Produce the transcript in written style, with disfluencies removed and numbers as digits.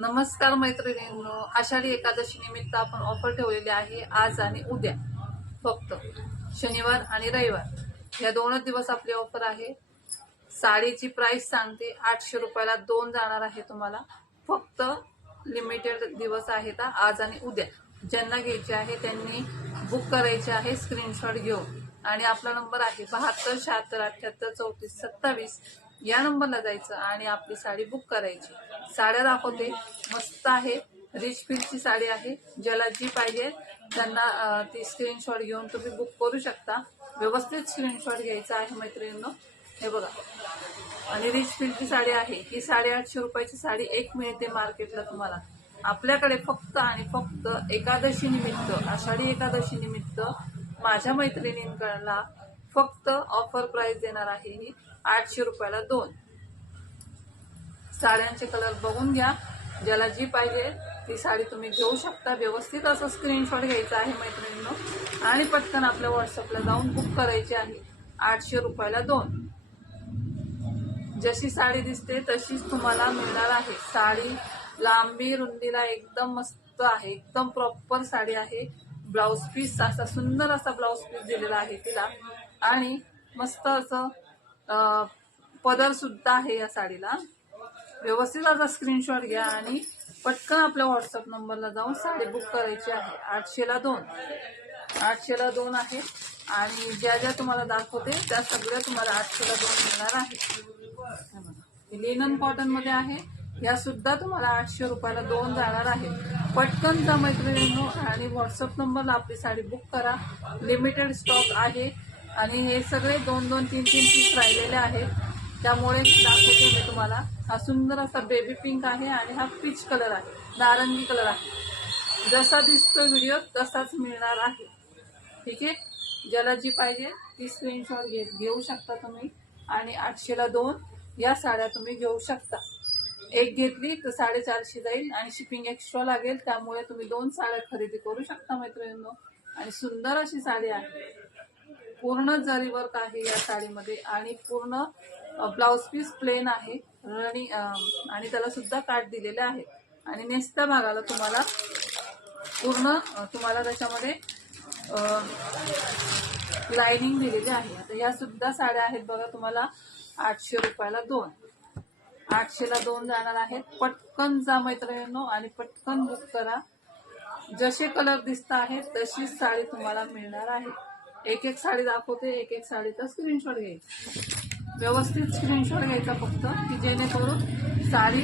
नमस्कार मैत्रिणींनो, आषाढी एकादशी निमित्त आपण ऑफर ठेवलेली आहे आज आणि उद्या. फक्त शनिवार आणि रविवार या दोनच दिवस आपली ऑफर आहे. साडीची प्राइस सांगते 800 रुपयाला 2 जाणार आहे तुम्हाला. फक्त लिमिटेड दिवस आहेत आज आणि उद्या. ज्यांना घ्यायचे आहे त्यांनी बुक करायचे आहे स्क्रीनशॉट घेऊन. आणि आपला नंबर आहे 72 76 78 34 27. या नंबरला जायचं आणि आपली साडी बुक करायची. साड्या दाखवते, मस्त आहे, रिच फीलची साडी आहे. ज्याला जी पाहिजे त्यांना ती स्क्रीनशॉट घेऊन तुम्ही बुक करू शकता. व्यवस्थित स्क्रीनशॉट घ्यायचा आहे मैत्रिणींनो. हे बघा, आणि रिच फीलची साडी आहे. ही 850 रुपयाची साडी एक मिळते मार्केटला तुम्हाला. आपल्याकडे फक्त आणि फक्त एकादशी निमित्त, आषाढी एकादशी निमित्त माझ्या मैत्रिणींकडला फक्त ऑफर प्राइस देणार आहे ही 800 रुपयाला 2. साड्यांचे कलर बघून घ्या. ज्याला जी पाहिजे ती साडी तुम्ही घेऊ शकता. व्यवस्थित असं स्क्रीनशॉट घ्यायचा आहे मैत्रिणींनो आणि पटकन आपल्या व्हॉट्सअपला जाऊन बुक करायची आहे. 800 रुपयाला 2. जशी साडी दिसते तशीच तुम्हाला मिळणार आहे. साडी लांबी रुंदीला एकदम मस्त आहे, एकदम प्रॉपर साडी आहे. ब्लाउज पीस असा सुंदर असा ब्लाउज पीस दिलेला आहे तिला आणि मस्त असं पदर सुद्धा आहे या साडीला. व्यवस्थित आता स्क्रीनशॉट घ्या आणि पटकन आपल्या व्हॉट्सअप नंबरला जाऊन साडी बुक करायची आहे. 800ला 2. 800ला 2 आहे आणि ज्या ज्या तुम्हाला दाखवते त्या सगळ्या तुम्हाला 800ला 2 मिळणार आहे. लिनन कॉटन मध्ये आहे. या सुद्धा तुम्हाला 800 रुपयाला 2 जाणार आहे. पटकन जा मैत्रिणींनो आणि व्हॉट्सअप नंबरला आपली साडी बुक करा. लिमिटेड स्टॉक आहे आणि हे सगळे 2-2, 3-3 पीस राहिलेले आहेत. त्यामुळे दाखवते मी तुम्हाला. हा सुंदर असा बेबी पिंक आहे आणि हा पीच कलर आहे, नारंगी कलर आहे. जसा दिसतो व्हिडिओ तसाच मिळणार आहे. ठीक आहे. ज्याला जी पाहिजे ती स्क्रीनशॉट घेऊ शकता तुम्ही आणि 800ला 2 या साड्या तुम्ही घेऊ शकता. एक घेतली तर 450 जाईल आणि शिपिंग एक्स्ट्रा लागेल. त्यामुळे तुम्ही 2 साड्या खरेदी करू शकता मैत्रिणींनो. आणि सुंदर अशी साडी आहे. पूर्ण जरी वर्क आहे या साडीमध्ये आणि पूर्ण ब्लाउज पीस प्लेन आहे आणि त्याला सुद्धा काट दिलेले आहे. आणि नेसत्या भागाला तुम्हाला पूर्ण त्याच्यामध्ये लाइनिंग दिलेली आहे. आता या सुद्धा साड्या आहेत बघा तुम्हाला 800 रुपयाला 2. 800ला 2 जाणार आहेत. पटकन जा मैत्रिणींनो आणि पटकन बुक करा. जसे कलर दिसत आहेत तशीच साडी तुम्हाला मिळणार आहे. एक एक साडी दाखवते, एक एक साडीचा स्क्रीनशॉट घ्यायचा. व्यवस्थित स्क्रीनशॉट घ्यायचा फक्त, की जेणेकरून साडी